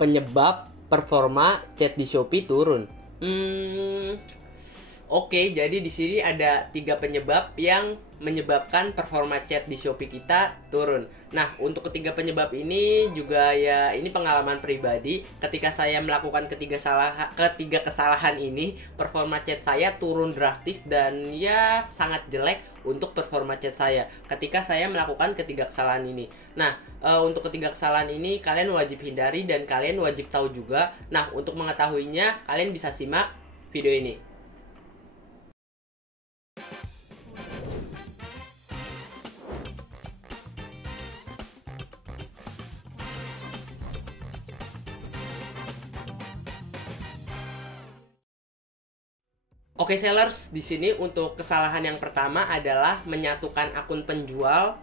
Penyebab performa chat di Shopee turun. Oke, jadi di sini ada 3 penyebab yang menyebabkan performa chat di Shopee kita turun. Nah, untuk ketiga penyebab ini juga ya ini pengalaman pribadi. Ketika saya melakukan ketiga kesalahan ini, performa chat saya turun drastis dan ya sangat jelek untuk performa chat saya. Ketika saya melakukan ketiga kesalahan ini. Nah, untuk ketiga kesalahan ini kalian wajib hindari dan kalian wajib tahu juga. Nah, untuk mengetahuinya kalian bisa simak video ini. Oke sellers, di sini untuk kesalahan yang pertama adalah menyatukan akun penjual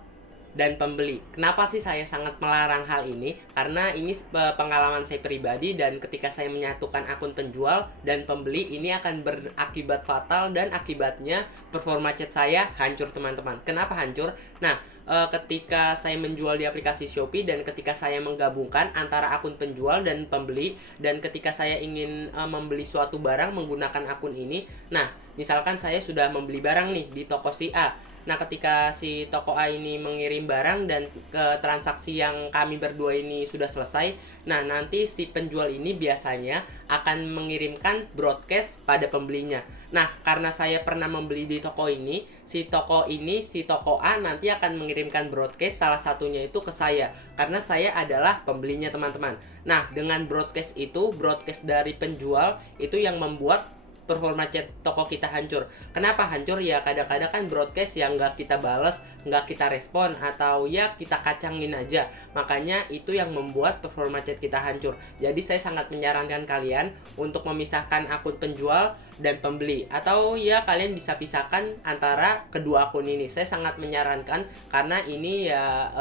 dan pembeli. Kenapa sih saya sangat melarang hal ini? Karena ini pengalaman saya pribadi dan ketika saya menyatukan akun penjual dan pembeli ini akan berakibat fatal dan akibatnya performa chat saya hancur teman-teman. Kenapa hancur? Nah, ketika saya menjual di aplikasi Shopee dan ketika saya menggabungkan antara akun penjual dan pembeli dan ketika saya ingin membeli suatu barang menggunakan akun ini, nah misalkan saya sudah membeli barang nih di toko si A. Nah, ketika si toko A ini mengirim barang dan ke transaksi yang kami berdua ini sudah selesai, nah nanti si penjual ini biasanya akan mengirimkan broadcast pada pembelinya. Nah, karena saya pernah membeli di toko ini, si toko A nanti akan mengirimkan broadcast salah satunya itu ke saya karena saya adalah pembelinya teman-teman. Nah, dengan broadcast itu, broadcast dari penjual itu yang membuat performa chat toko kita hancur. Kenapa hancur? Ya kadang-kadang kan broadcast yang nggak kita bales, nggak kita respon, atau ya kita kacangin aja. Makanya itu yang membuat performa chat kita hancur. Jadi saya sangat menyarankan kalian untuk memisahkan akun penjual dan pembeli. Atau ya kalian bisa pisahkan antara kedua akun ini. Saya sangat menyarankan karena ini ya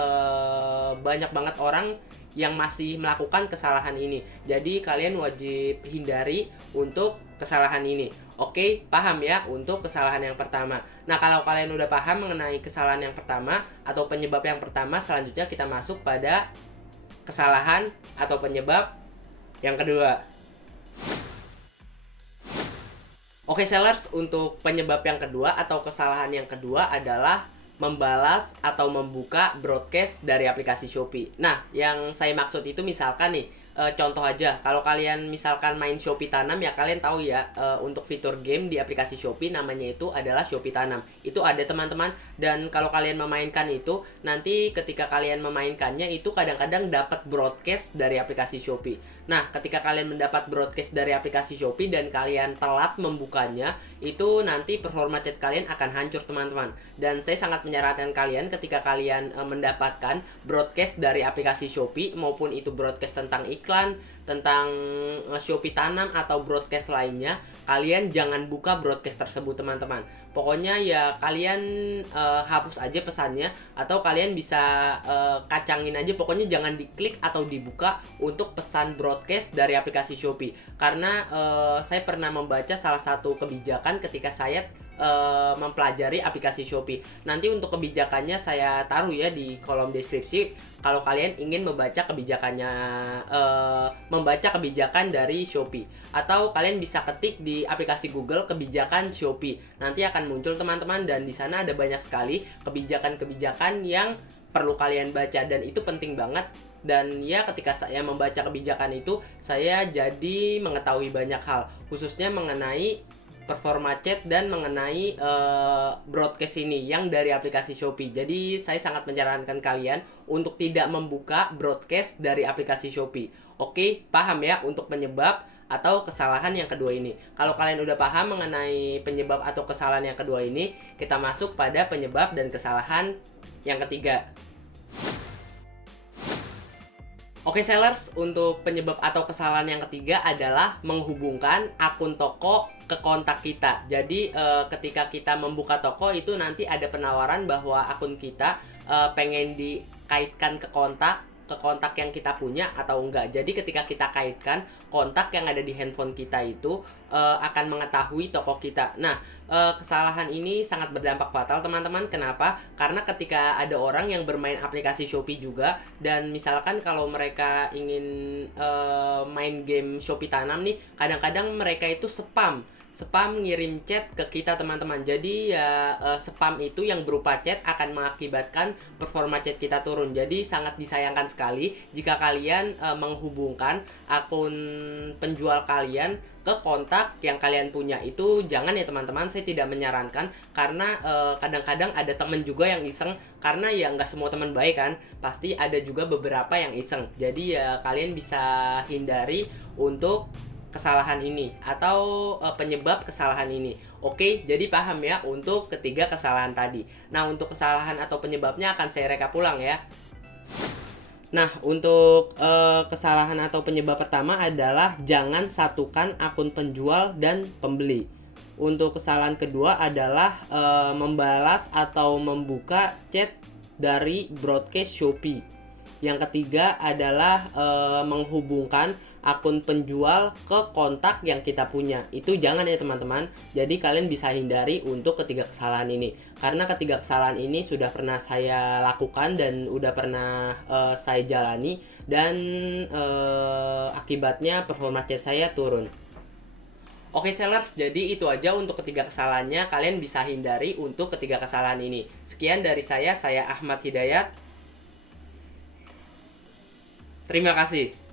banyak banget orang yang masih melakukan kesalahan ini. Jadi kalian wajib hindari untuk kesalahan ini. Oke, paham ya untuk kesalahan yang pertama. Nah, kalau kalian udah paham mengenai kesalahan yang pertama atau penyebab yang pertama, selanjutnya kita masuk pada kesalahan atau penyebab yang kedua. Oke sellers, untuk penyebab yang kedua atau kesalahan yang kedua adalah membalas atau membuka broadcast dari aplikasi Shopee. Nah, yang saya maksud itu misalkan nih, contoh aja, kalau kalian misalkan main Shopee Tanam ya kalian tahu ya, untuk fitur game di aplikasi Shopee namanya itu adalah Shopee Tanam. Itu ada teman-teman, dan kalau kalian memainkan itu, nanti ketika kalian memainkannya itu kadang-kadang dapat broadcast dari aplikasi Shopee. Nah, ketika kalian mendapat broadcast dari aplikasi Shopee dan kalian telat membukanya, itu nanti performa chat kalian akan hancur teman-teman. Dan saya sangat menyarankan kalian ketika kalian mendapatkan broadcast dari aplikasi Shopee maupun itu broadcast tentang iklan, tentang Shopee Tanam atau broadcast lainnya, kalian jangan buka broadcast tersebut teman-teman. Pokoknya ya kalian hapus aja pesannya atau kalian bisa kacangin aja, pokoknya jangan diklik atau dibuka untuk pesan broadcast dari aplikasi Shopee. Karena saya pernah membaca salah satu kebijakan ketika saya mempelajari aplikasi Shopee. Nanti untuk kebijakannya saya taruh ya di kolom deskripsi. Kalau kalian ingin membaca kebijakan dari Shopee, atau kalian bisa ketik di aplikasi Google kebijakan Shopee. Nanti akan muncul teman-teman, dan di sana ada banyak sekali kebijakan-kebijakan yang perlu kalian baca dan itu penting banget. Dan ya ketika saya membaca kebijakan itu, saya jadi mengetahui banyak hal, khususnya mengenai performa chat dan mengenai broadcast ini yang dari aplikasi Shopee. Jadi saya sangat menyarankan kalian untuk tidak membuka broadcast dari aplikasi Shopee. Oke, paham ya untuk penyebab atau kesalahan yang kedua ini. Kalau kalian udah paham mengenai penyebab atau kesalahan yang kedua ini, kita masuk pada penyebab dan kesalahan yang ketiga. Oke sellers, untuk penyebab atau kesalahan yang ketiga adalah menghubungkan akun toko ke kontak kita. Jadi ketika kita membuka toko itu nanti ada penawaran bahwa akun kita pengen dikaitkan ke kontak ke kontak yang kita punya atau enggak. Jadi ketika kita kaitkan, kontak yang ada di handphone kita itu akan mengetahui toko kita. Nah, kesalahan ini sangat berdampak fatal teman-teman. Kenapa? Karena ketika ada orang yang bermain aplikasi Shopee juga, dan misalkan kalau mereka ingin main game Shopee Tanam nih, kadang-kadang mereka itu spam ngirim chat ke kita teman-teman. Jadi ya spam itu yang berupa chat akan mengakibatkan performa chat kita turun. Jadi sangat disayangkan sekali jika kalian menghubungkan akun penjual kalian ke kontak yang kalian punya. Itu jangan ya teman-teman, saya tidak menyarankan. Karena kadang-kadang ada temen juga yang iseng. Karena ya nggak semua teman baik kan, pasti ada juga beberapa yang iseng. Jadi ya kalian bisa hindari untuk kesalahan ini atau penyebab kesalahan ini. Oke, jadi paham ya untuk ketiga kesalahan tadi. Nah, untuk kesalahan atau penyebabnya akan saya reka ulang ya. Nah, untuk kesalahan atau penyebab pertama adalah jangan satukan akun penjual dan pembeli. Untuk kesalahan kedua adalah membalas atau membuka chat dari broadcast Shopee. Yang ketiga adalah menghubungkan akun penjual ke kontak yang kita punya. Itu jangan ya teman-teman. Jadi kalian bisa hindari untuk ketiga kesalahan ini. Karena ketiga kesalahan ini sudah pernah saya lakukan dan udah pernah saya jalani, dan akibatnya performa chat saya turun. Oke sellers, jadi itu aja untuk ketiga kesalahannya. Kalian bisa hindari untuk ketiga kesalahan ini. Sekian dari saya Ahmad Hidayat. Terima kasih.